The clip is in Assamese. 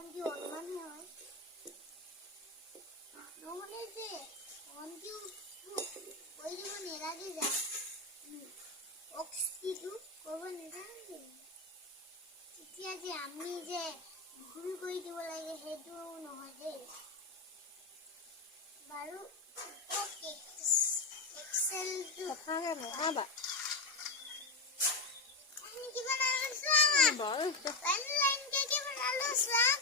অশান্তি অলপমানহে হয় নহ'লে যে অশান্তি কৰি দিব নেলাগে যায় অক্সিটো কৰিব নেলাগে এতিয়া যে আমি যে ভুল কৰি দিব লাগে সেইটো নহয় দেই বাৰু এক্সেলটো কথাকে নকবা আমি কিবা নালাগে বাৰু লাইন কে কিবা নালাগে চোৱা